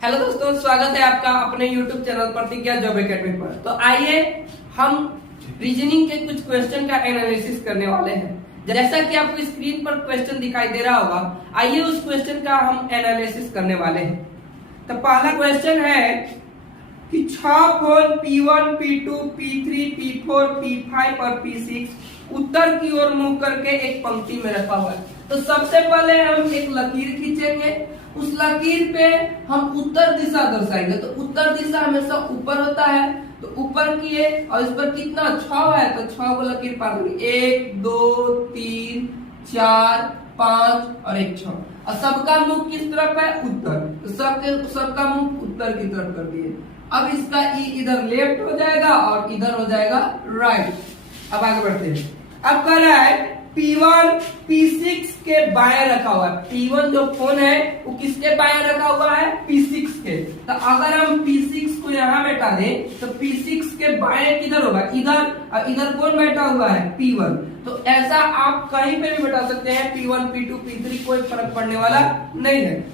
Hello दोस्तों, स्वागत है आपका अपने YouTube चैनल प्रतिज्ञा जॉब एकेडमी पर। तो आइए हम रीजनिंग के कुछ क्वेश्चन का एनालिसिस करने वाले हैं। जैसा कि आपको स्क्रीन पर क्वेश्चन दिखाई दे रहा होगा, आइए उस क्वेश्चन का हम एनालिसिस करने वाले हैं। तो पहला क्वेश्चन है कि 6 phone P1, P2, P3, P4, P5 और P6 उत्तर की ओर मुंह करके एक पंक्ति में रखा हुआ है। तो सबसे पहले हम एक लकीर खींचेंगे, उस लकीर पे हम उत्तर दिशा दर्शाएंगे। तो उत्तर दिशा हमेशा ऊपर होता है, तो ऊपर किए और इस पर कितना 6 है तो 6 को लकीर पार करेंगे। 1 2 3 4 5 और एक 6 और सबका मुख किस तरफ है? उत्तर। तो सबका मुख उत्तर की तरफ कर दिए। अब इसका ई इधर लेफ्ट हो जाएगा और इधर हो जाएगा राइट। अब आगे बढ़ते हैं। अब कह रहा है P1 P6 के बाएं रखा हुआ है। P1 जो फोन है वो किसके बाएं रखा हुआ है? P6 के। तो अगर हम P6 को यहाँ बैठा दें तो P6 के बाएं किधर होगा? इधर। और इधर कौन बैठा हुआ है? P1। तो ऐसा आप कहीं पे भी बैठा सकते हैं, P1 P2 P3, कोई फर्क पड़ने वाला नहीं है।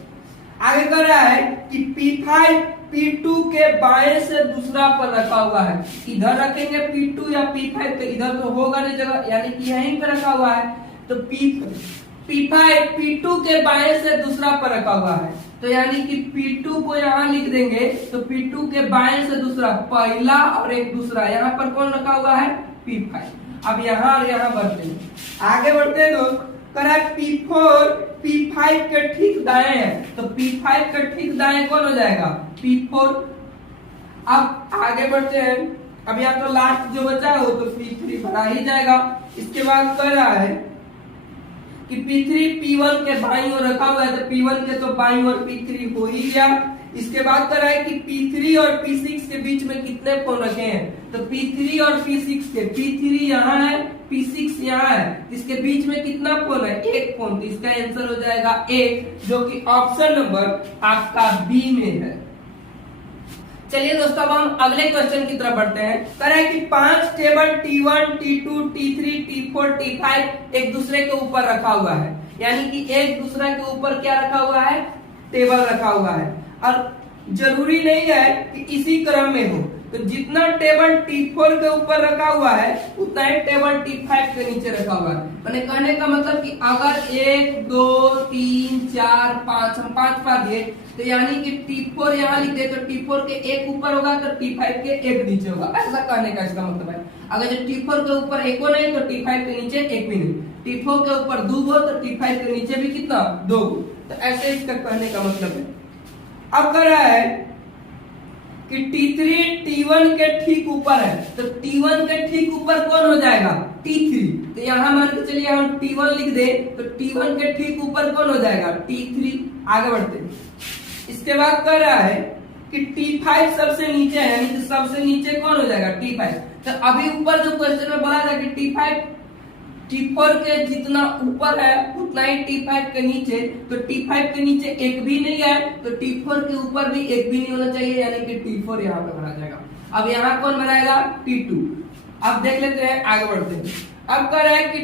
आगे कर रहा है कि P5 P2 के बाएं से दूसरा पर रखा हुआ है। इधर रखेंगे P2 या P5 तो इधर तो होगा नहीं जगह, यानी कि यहीं पे रखा हुआ है। तो P5 P2 के बाएं से दूसरा पर रखा हुआ है, तो यानी कि P2 को यहाँ लिख देंगे। तो P2 के बाएं से दूसरा, पहला और एक दूसरा, यहाँ पर कौन रखा हुआ है? P5। अब यहाँ और यहाँ बढ़ते हैं, आगे बढ़ते हैं दोस्त। P4 P5 के ठीक दाएं है, तो P5 के ठीक दाएं कौन हो जाएगा? P4। अब आगे बढ़ते हैं। अब यहाँ तो लास्ट जो बचा है वो तो P3 भरा ही जाएगा। इसके बाद कर रहा है कि P3 P1 के बाईं ओर रखा हुआ है, तो P1 के तो बाईं ओर P3 हो ही गया। इसके बाद कर रहा है कि P3 और P6 के बीच में कितने फोन रखे हैं? तो P3 और P6 के, P3 यहाँ है, P6 यहाँ है, इसके बीच में कितना फोन है? एक फोन। तो इसका आंसर हो जाएगा एक, जो कि ऑप्शन नंबर आपका बी में है। चलिए दोस्तों, अब हम अगले क्वेश्चन की तरफ बढ़ते हैं। कह रहा है कि 5 table T1, T2, T3, T4, T5 एक दूसरे के ऊपर रखा हुआ है, यानी कि एक दूसरे के ऊपर क्या रखा हुआ है? टेबल रखा हुआ है। और जरूरी नहीं है कि इसी क्रम में हो, तो जितना टेबल T4 के ऊपर रखा हुआ है उतना ही टेबल T5 के नीचे रखा हुआ है। मैंने कहने का मतलब कि अगर 1 2 3 4 5 हम 5 बार दिए, तो यानी कि T4 यहाँ लिख दे तो T4 के एक ऊपर होगा तो T5 के एक नीचे होगा, ऐसा कहने का इसका मतलब है। अगर जो T4 के ऊपर एक हो नहीं तो T5 के नीचे एक भी नहीं, T4 के ऊपर 2 हो तो T5 के नीचे भी कितना? 2। तो ऐसे इसका कहने का मतलब है। अब कर रहा है कि T3 T1 के ठीक ऊपर है, तो T1 के ठीक ऊपर कौन हो जाएगा? T3। तो यहाँ मान के चलिए हम T1 लिख दे तो T1 के ठीक ऊपर कौन हो जाएगा? T3। आगे बढ़ते हैं। इसके बाद कह रहा है कि T5 सबसे नीचे है, यानी कि सबसे नीचे कौन हो जाएगा? T5। तो अभी ऊपर जो क्वेश्चन में बोला था कि T5 T4 के जितना ऊपर है उतना ही T5 के नीचे, तो T5 के नीचे एक भी नहीं है तो T4 के ऊपर भी एक भी नहीं होना चाहिए, यानी कि T4 यहाँ पे बना जाएगा। अब यहाँ कौन बनाएगा? T2। अब देख लेते हैं, आगे बढ़ते हैं। अब कह रहा है कि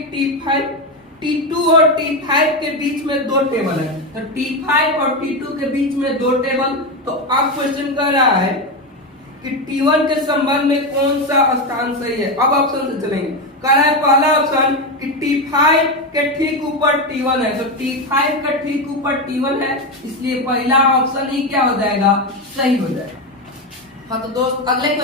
T2 और T5 के बीच में 2 टेबल है, तो T5 और T2 के बीच में 2 टेबल। तो अब क्वेश्चन कर रहा है कि T1 के संबंध में कौन सा स्थान सही है? अब ऑप्शन से चलेंगे। कह रहा है पहला ऑप्शन कि T5 के ठीक ऊपर T1 है, तो T5 के ठीक ऊपर T1 है, इसलिए पहला ऑप्शन ही क्या हो जाएगा? सही हो जाएगा। हाँ तो दोस्त, अगला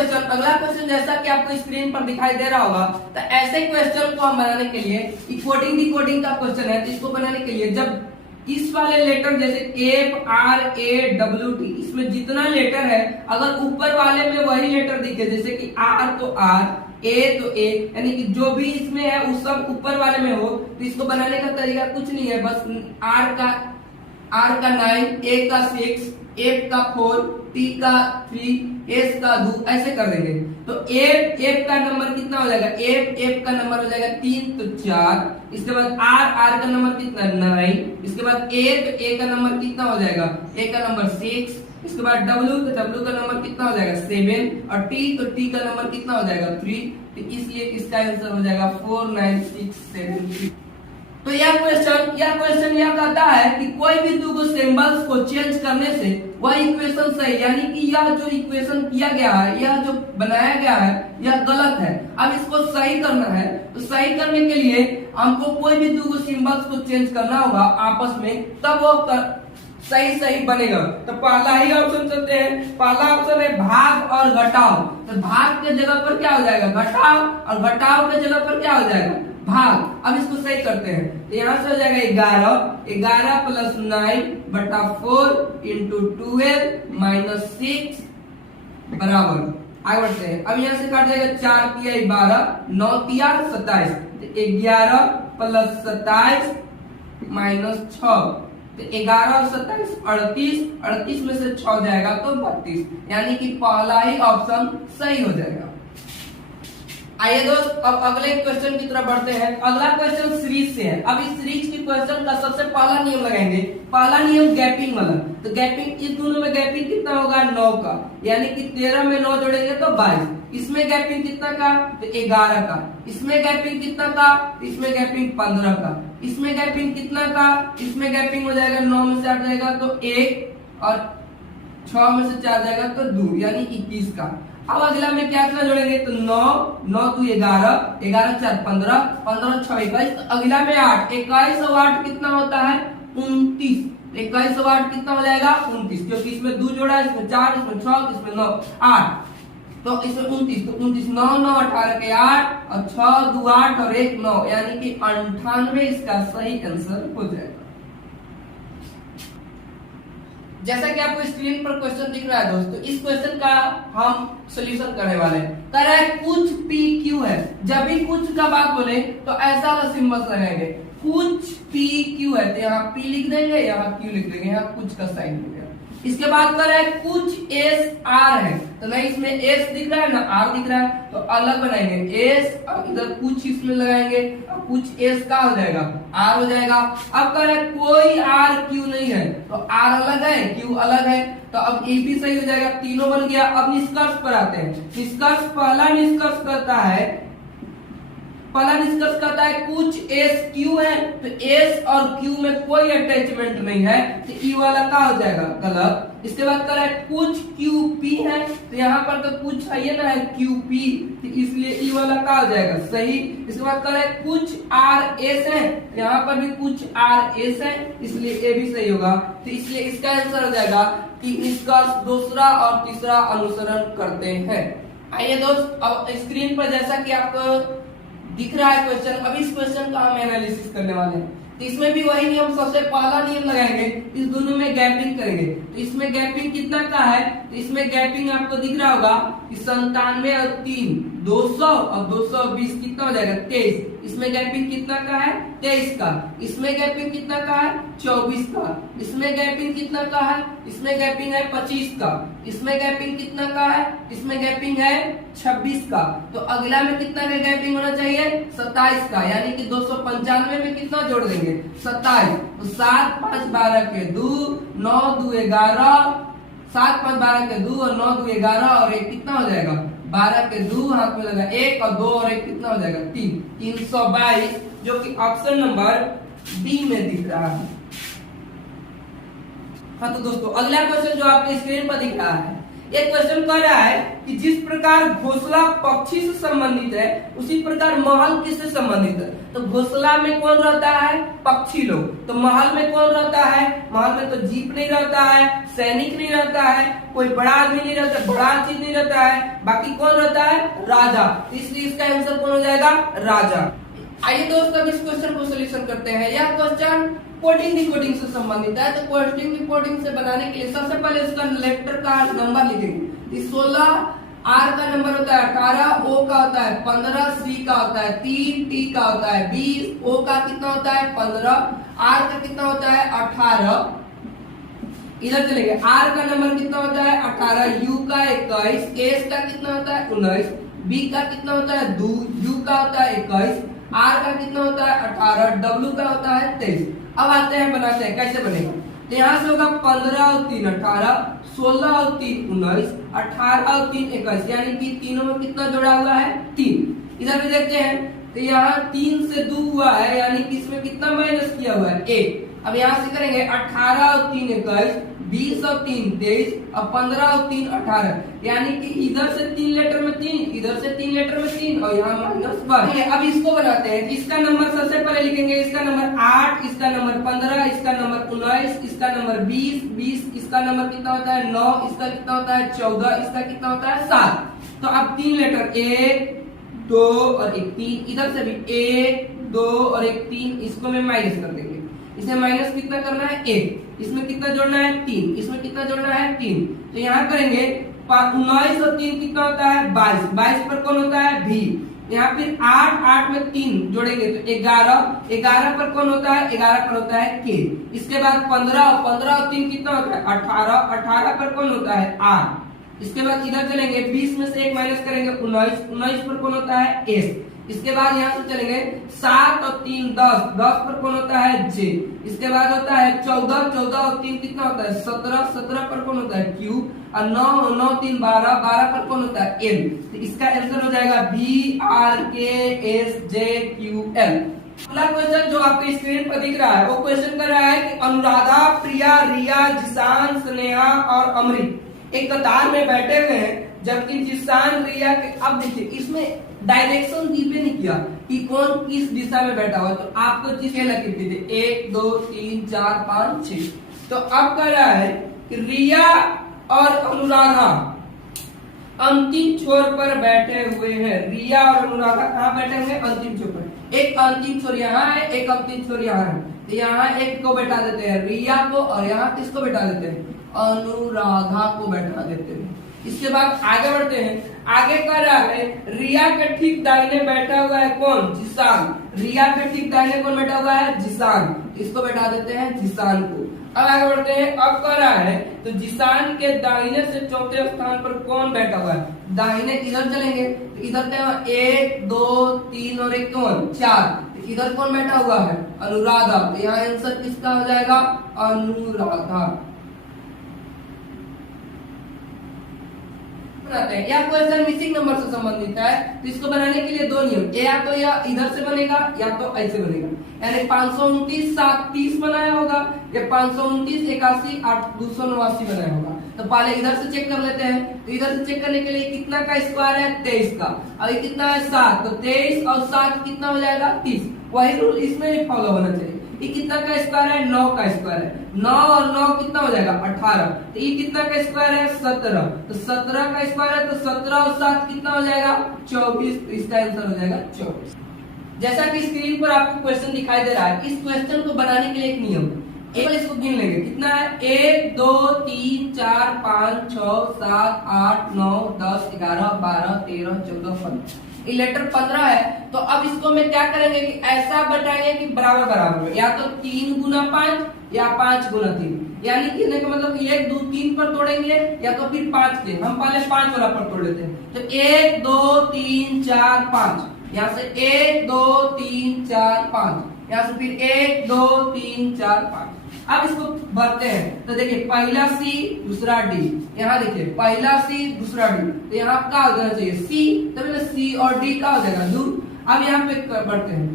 क्वेश्चन जैसा कि आपको स्क्रीन पर दिखाई दे रहा होगा, तो ऐसे क्वेश्चन को हम बनाने के लिए कोडिंग डिकोडिंग का क्वेश्चन है, तो इसको बनाने के लिए जब इस वाले लेटर जैसे F R A W T, इसमें जितना लेटर है अगर ऊपर वाले में वही लेटर दिखे, जैसे कि R तो R, A तो A, यानी कि जो भी इसमें है उस सब ऊपर वाले में हो, तो इसको बनाने का तरीका कुछ नहीं है, बस R का 9, A का 6, F का 4, T का 3, S का 2, ऐसे कर देंगे। तो F का नंबर कितना हो जाएगा? F का नंबर हो जाएगा 3 तो 4। इसके बाद R का नंबर कितना? 9। इसके बाद A तो A का नंबर कितना हो जाएगा? A का नंबर 6। इसके बाद W तो W का नंबर कितना हो जाएगा? 7। और T तो T का नंबर कितना हो जाएगा? 3। तो इसलिए इसका आंसर हो जाएगा 4 9 6 7 3। तो यह क्वेश्चन यह कहता है कि कोई भी दो सिंबल्स को चेंज करने से वह इक्वेशन सही, यानी कि यह जो इक्वेशन किया गया है, यह जो बनाया गया है, यह गलत है। अब इसको सही करना है, तो सही करने के लिए हमको कोई भी दो सिंबल्स को चेंज करना होगा आपस में, तब वो सही बनेगा। तो पहला ही ऑप्शन चलते हैं। पहला ऑप्शन है भाग और घटाव। तो भाग के जगह पर क्या हो जाएगा, घटाव, और घटाव के जगह पर क्या हो जाएगा, भाग। अब इसको सही करते हैं, तो यहाँ से हो जाएगा 11 प्लस 9 बटा 4 इंटू 12 माइनस 6 बराबर, आगे बढ़ते हैं। अब यहाँ से काट जाएगा 4 तिया 12, 9 तिया 27, तो 11 प्लस 27 माइनस 6, तो 11 और 27 38 में से 6 जाएगा तो 32, यानी कि पहला ही ऑप्शन सही हो जाएगा। आइए दोस्त, अब अगले क्वेश्चन की तरफ बढ़ते हैं। अगला क्वेश्चन सीरीज से है। अब इस सीरीज की क्वेश्चन का सबसे पहला नियम लगाएंगे। पहला नियम गैपिंग वाला। तो गैपिंग, इस दोनों में गैपिंग कितना होगा, 9 का, यानी कि 13 में 9 जोड़ेंगे तो 22। इसमें गैपिंग कितना का, तो 11 का। इसमें गैपिंग कितना का, इसमें गैपिंग 15 का। इसमें गैपिंग कितना का, इसमें गैपिंग हो जाएगा 9 में से 8 जाएगा तो 1, और 6 में से 4 जाएगा तो 2, यानी 21 का। अब अगला में क्या जोड़ेंगे, तो 9 2 11 11 4 15 15 6 21, तो अगला में 8 21 और 8 कितना होता है, 29। 21 और 8 कितना हो जाएगा, 29, क्योंकि इसमें 2 जोड़ा है, इसमें 4, इसमें 6, इसमें 9 8, तो इसमें 29, तो 29 9 9 18 के 8 और 6 2 8 और 1 9, यानी कि 98 इसका सही आंसर हो जाएगा। जैसा कि आपको स्क्रीन पर क्वेश्चन दिख रहा है दोस्तों, इस क्वेश्चन का हम सॉल्यूशन करने वाले हैं। कह रहा है कुछ पी क्यू है। जब भी कुछ का बात बोले तो ऐसा वाला सिंबल लगाएंगे, कुछ पी क्यू है, तो यहाँ पी लिख देंगे, यहाँ क्यू लिख देंगे, यहाँ कुछ का साइन हो गया। इसके बाद कर रहा है कुछ एस आर है, तो नहीं इसमें एस दिख रहा है ना आर दिख रहा है, तो अलग बनाएंगे एस, और इधर कुछ इसमें लगाएंगे, और कुछ एस का हो जाएगा आर हो जाएगा। अब कह रहा है कोई आर क्यू नहीं है, तो आर अलग है क्यू अलग है, तो अब ए भी सही हो जाएगा, तीनों बन गया। अब निष्कर्ष पर आते हैं। निष्कर्ष, पहला निष्कर्ष कहता है कुछ एस क्यू है, तो एस और क्यू में कोई अटैचमेंट नहीं है, तो ई वाला क्या हो जाएगा, गलत। इसके बाद कह रहा है कुछ क्यू पी है, तो यहाँ पर तो कुछ है ना, है क्यू पी, तो इसलिए ई वाला क्या हो जाएगा, सही। इसके बाद कह रहा है कुछ आर एस है, यहाँ पर भी कुछ आर एस है, इसलिए ए भी सही होगा। तो इसलिए इसका आंसर हो जाएगा कि निष्कर्ष दूसरा और तीसरा अनुसरण करते हैं। आइए दोस्त, अब स्क्रीन पर जैसा कि आपको दिख रहा है क्वेश्चन, अब इस क्वेश्चन का हम एनालिसिस करने वाले हैं। तो इसमें भी वही नियम, सबसे पहला नियम लगाएंगे, इस दोनों में गैपिंग करेंगे। तो इसमें गैपिंग कितना का है, तो इसमें गैपिंग आपको दिख रहा होगा कि 97 और 3 200 और 220 कितना हो जाएगा, 23। इसमें गैपिंग कितना का है, 23 का। इसमें गैपिंग कितना का है, 24 का। इसमें गैपिंग कितना का है, इसमें गैपिंग है 25 का। इसमें गैपिंग कितना का है, इसमें गैपिंग है 26 का। तो अगला में कितना का गैपिंग होना चाहिए, 27 का, यानी कि 295 में कितना जोड़ देंगे, 27। तो 7 5 12 के 2 9 2 11, 7 5 12 के 2 और 9 2 11 और 1 कितना हो जाएगा, 12 के 2 हाथ में लगा 1 और 2 और 1 कितना हो जाएगा, 3 322, जो कि ऑप्शन नंबर बी में दिख रहा है। हाँ तो दोस्तों, अगला क्वेश्चन जो आपके स्क्रीन पर दिख रहा है, ये क्वेश्चन कह रहा है कि जिस प्रकार घोंसला पक्षी से संबंधित है, उसी प्रकार महल किससे संबंधित है। तो घोंसला में कौन रहता है, पक्षी लोग। तो महल में कौन रहता है, महल में तो जीप नहीं रहता है, सैनिक नहीं रहता है, कोई बड़ा आदमी नहीं रहता, बड़ा चीज नहीं रहता है, बाकी कौन रहता है, राजा। इसलिए इसका आंसर कौन हो जाएगा, राजा। आइए दोस्तों, अब इस क्वेश्चन को सोल्यूशन करते हैं। यह क्वेश्चन कोडिंग डिकोडिंग से संबंधित है। तो कोडिंग डिकोडिंग से बनाने के लिए सबसे पहले इसका लेटर का नंबर लिखेंगे। 16 आर का नंबर होता है 18, ओ का होता है 15, सी का होता है 3, टी का होता है 20, ओ का कितना होता है 15, आर का कितना होता है 18। इधर चलेंगे, आर का नंबर कितना होता है 18, यू का 21, एस का कितना होता है 19, बी का कितना होता है 2, यू का होता है 21, आर का कितना होता है 18, डब्ल्यू का होता है 23। अब आते हैं, बनाते हैं, कैसे बनेगा। तो यहाँ से होगा 15 और 3 18, 16 और 3 19, 18 और 3 21, यानी कि तीनों में कितना जोड़ा हुआ है 3। इधर भी देखते हैं, तो यहाँ 3 से 2 हुआ है, यानी कि इसमें कितना माइनस किया हुआ है 1। अब यहाँ से करेंगे 18 और 3 21, 20 और 3 23 और 15 और 3 18, यानी कि इधर से 3 लेटर में 3, इधर से 3 लेटर में 3 और यहाँ -1। अब इसको बनाते हैं। इसका नंबर सबसे पहले लिखेंगे, इसका नंबर 8, इसका नंबर 15, इसका नंबर 19, इसका नंबर 20, इसका नंबर कितना होता है 9, इसका कितना होता है 14, इसका कितना होता है 7। तो अब 3 लेटर 1 2 और 1 3, इधर से भी 1 2 और 1 3, इसको मैं माइनस कर देंगे। इसे माइनस कितना करना है 1, इसमें कितना जोड़ना है 3, इसमें कितना जोड़ना है 3। तो यहाँ करेंगे 19 और 3 कितना होता है 22, 22 पर कौन होता है भी। यहाँ फिर 8, 8 में 3 जोड़ेंगे तो 11, 11 पर कौन होता है 11 पर होता है के। इसके बाद 15, 15 और 3 कितना होता है 18, 18 पर कौन होता है आर। इसके बाद इधर चलेंगे 20 में से 1 माइनस करेंगे 19, 19 पर कौन होता है एस। इसके बाद यहाँ से चलेंगे 7 और 3 10, 10 पर कौन होता है जे। इसके बाद होता है 14, 14 और 3 कितना होता है 17, 17 पर कौन होता है क्यू और 9 और 9 3 12, 12 पर कौन होता है एल। तो इसका आंसर हो जाएगा बी आर के एस जे क्यू एल। अगला क्वेश्चन जो आपके स्क्रीन पर दिख रहा है वो क्वेश्चन कर रहा है कि अनुराधा, प्रिया, रिया, जिसान, स्नेहा और अमृत एक कतार में बैठे हुए हैं, जबकि जिसान रिया के, अब देखिए इसमें डायरेक्शन दीपे नहीं किया कि कौन किस दिशा में बैठा हुआ, तो आपको चीज लगी थी 1 2 3 4 5 6। तो अब कह रहा है कि रिया और अनुराधा अंतिम छोर पर बैठे हुए हैं। रिया और अनुराधा कहाँ बैठे हुए हैं अंतिम छोर पर। एक अंतिम छोर यहाँ है, एक अंतिम छोर यहाँ है, तो यहाँ एक को बैठा देते हैं रिया को और यहाँ किसको बैठा देते हैं अनुराधा को बैठा देते हैं। इसके बाद आगे बढ़ते हैं। आगे कह रहा है रिया के ठीक दाहिने बैठा हुआ है कौन जिसान। रिया के ठीक दाहिने कौन बैठा हुआ है जिसान, इसको बैठा देते हैं जिसान को। अब आगे बढ़ते हैं। अब कह रहा है तो जिसान के दाहिने से चौथे स्थान पर कौन बैठा हुआ है। दाहिने इधर चलेंगे तो इधर क्या 1 2 3 और 1 कौन 4, तो इधर कौन बैठा हुआ है अनुराधा। तो यहाँ आंसर किसका हो जाएगा अनुराधा। या क्वेश्चन मिसिंग नंबर से संबंधित है, तो इसको बनाने के लिए दो नियम, या तो या इधर से बनेगा या तो ऐसे बनेगा। यानी 529 7 30 बनाया होगा या 529 81 8 289 बनाया होगा। तो पहले इधर से चेक कर लेते हैं। तो इधर से चेक करने के लिए कितना का स्क्वायर है 23 का, अभी कितना है 7, तो 23 और 7 कितना हो जाएगा 30। वही रूल इसमें भी फॉलो होना चाहिए। ये कितना का स्क्वायर है 9 का स्क्वायर है, 9 और 9 कितना हो जाएगा 18। तो ये कितना का स्क्वायर है 17, तो 17 का स्क्वायर है तो 17 और 7 कितना हो जाएगा 24। तो इसका आंसर हो जाएगा 24। जैसा कि स्क्रीन पर आपको क्वेश्चन दिखाई दे रहा है, इस क्वेश्चन को बनाने के लिए एक नियम एक इसको गिन लेंगे कितना है 1 2 3 4 5 6 7 8 9 10 11 12 13 14 15। ये लेटर 15 है। तो अब इसको में क्या करेंगे कि ऐसा बताएंगे कि बराबर बराबर में, या तो 3 गुना 5 या 5 गुना 3। यानी कहने का मतलब 1 2 3 पर तोड़ेंगे या तो फिर 5 के। हम पहले 5 वाला पर तोड़ लेते हैं। तो 1 2 3 4 5, यहाँ से 1 2 3 4 5, यहाँ से फिर 1 2 3 4 5। अब इसको भरते हैं। तो देखिए पहला सी दूसरा डी, यहाँ देखिए पहला सी दूसरा डी, तो यहाँ क्या हो जाना चाहिए सी, तभी सी और डी का हो जाएगा दू। अब यहाँ पे बढ़ते हैं।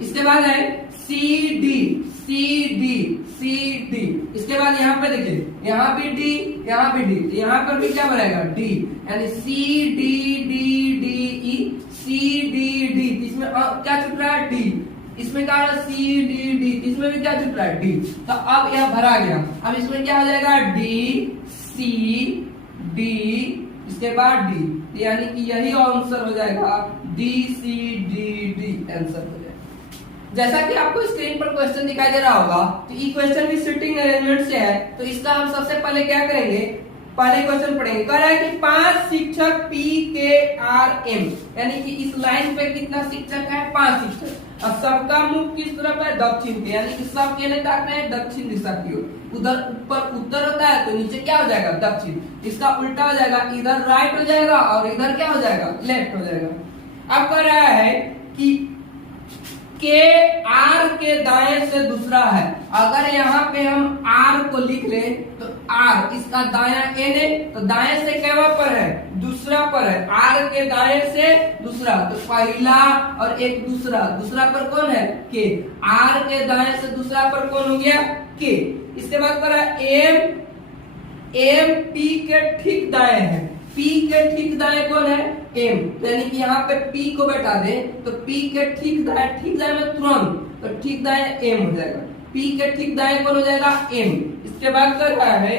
इसके बाद है C D C D C D. इसके बाद यहाँ पे देखिए यहाँ भी डी यहाँ भी डी, यहाँ पर भी क्या बनेगा डी, यानी C D D D E C D D. इसमें क्या छूट रहा है डी, इसमें क्या है सी डी डी, इसमें भी क्या छूट रहा है डी। तो अब यह भरा गया। अब इसमें क्या हो जाएगा डी सी डी, इसके बाद डी, यानी कि यही आंसर हो जाएगा D C D D answer हो जाएगा। जैसा कि आपको स्क्रीन पर क्वेश्चन दिखाई दे रहा होगा, तो ये क्वेश्चन भी सिटिंग अरेंजमेंट से है। तो इसका हम सबसे पहले क्या करेंगे, पहले क्वेश्चन पढ़ेंगे। कह रहा है कि 5 शिक्षक पी के आर एम, यानी कि इस लाइन पे कितना शिक्षक है 5 शिक्षक, और सबका मुख किस तरफ है दक्षिण के, यानी कि सब कहने ताक रहे हैं दक्षिण दिशा की ओर। उधर ऊपर उत्तर होता है तो नीचे क्या हो जाएगा दक्षिण, इसका उल्टा हो जाएगा, इधर राइट हो जाएगा और इधर क्या हो जाएगा लेफ्ट हो जाएगा। अब कह रहा है कि के आर के दाएं से दूसरा है। अगर यहाँ पे हम आर को लिख लें तो आर इसका दायां एन है, तो दाएं से क्या पर है, दूसरा पर है, आर के दाएं से दूसरा, तो पहला और एक दूसरा, दूसरा पर कौन है, के। आर के दाएं से दूसरा पर कौन हो गया, के। इसके बाद पर है एम, एम पी के ठीक दाएं है, पी के ठीक दाएं कौन है, एम। यानी कि यहाँ पे पी को बैठा दे तो पी के ठीक दाएं में तुरंत, तो ठीक दाएं एम हो जाएगा, पी के ठीक दाएं कौन हो जाएगा, एम। इसके बाद कर रहा है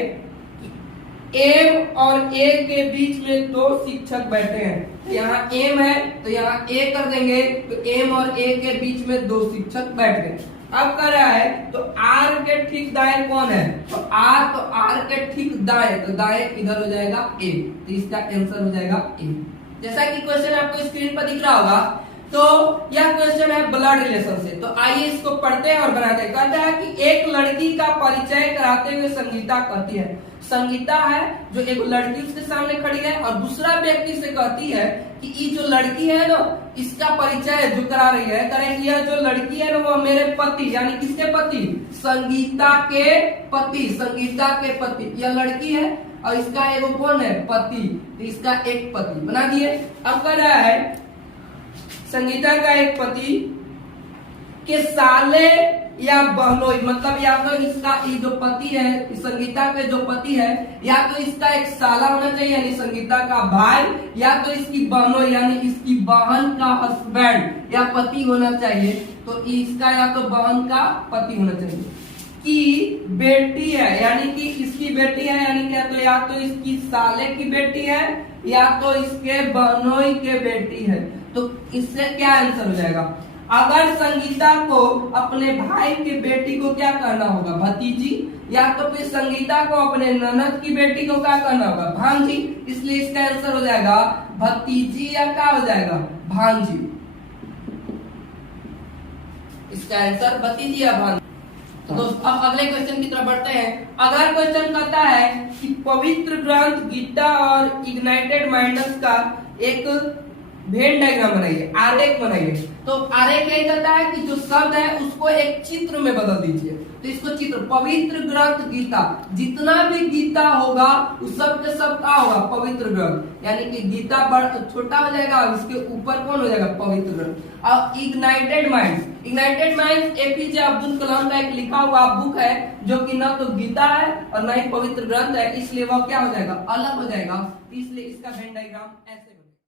एम और ए के बीच में दो शिक्षक बैठे हैं, यहाँ एम है तो यहाँ ए कर देंगे, तो एम और ए के बीच में दो शिक्षक बैठ गए। अब कर रहा है तो आर के ठीक दाएं कौन है, तो आर के ठीक दाएं, तो दाएं इधर हो जाएगा ए, तो इसका आंसर हो जाएगा ए। जैसा कि क्वेश्चन आपको स्क्रीन पर दिख रहा होगा, तो यह क्वेश्चन है ब्लड रिलेशन से। तो आइए इसको पढ़ते हैं और बनाते हैं। कहता है कि एक लड़की का परिचय कराते हुए संगीता कहती है, संगीता है जो एक लड़की उसके सामने खड़ी है और दूसरा व्यक्ति से कहती है कि ये जो लड़की है ना, इसका परिचय जो करा रही है, करें कि यह जो लड़की है ना वो मेरे पति, यानी किसके पति, संगीता के पति, संगीता के पति, यह लड़की है और इसका एक कौन है, पति, तो इसका एक पति बना दिए। अब कर रहा है संगीता का एक पति के साले या बहनोई, मतलब या तो इसका ये जो पति है, संगीता के जो पति है, या तो इसका एक साला होना चाहिए यानी संगीता का भाई, या तो इसकी बहनोई यानी इसकी बहन का हस्बैंड या पति होना चाहिए, तो इसका या तो बहन का पति होना चाहिए, की बेटी है, यानी कि इसकी बेटी है, यानी क्या, तो या तो इसकी साले की बेटी है या तो इसके बहनोई के बेटी है। तो इससे क्या आंसर हो जाएगा, अगर संगीता को अपने भाई की बेटी को क्या करना होगा, भतीजी, या तो फिर संगीता को अपने ननद की बेटी को क्या करना होगा, भांजी, इसलिए इसका आंसर हो जाएगा भतीजी या क्या हो जाएगा, भांजी। इसका आंसर भतीजी या भांजी। तो दोस्तों अब अगले क्वेश्चन की तरफ बढ़ते हैं। अगर क्वेश्चन कहता है कि पवित्र ग्रंथ गीता और इग्नाइटेड माइंड्स का एक वेन डायग्राम बनाइए, आरेख बनाइए। तो आरेख यही कहता है कि जो शब्द है उसको एक चित्र में बदल दीजिए। तो इसको चित्र, पवित्र ग्रंथ गीता, जितना भी गीता होगा उस सब के सब का होगा पवित्र ग्रंथ, यानी कि गीता छोटा हो जाएगा और इसके ऊपर कौन हो जाएगा, पवित्र ग्रंथ। अब ignited minds, ignited minds APJ Abdul Kalam का एक लिखा हुआ बुक है जो कि न तो गीता है और न ही पवित्र ग्रंथ है, इसलिए वह क्या हो जाएगा, अलग हो जाएगा। इसलिए इसका वेन डायग्राम ऐसे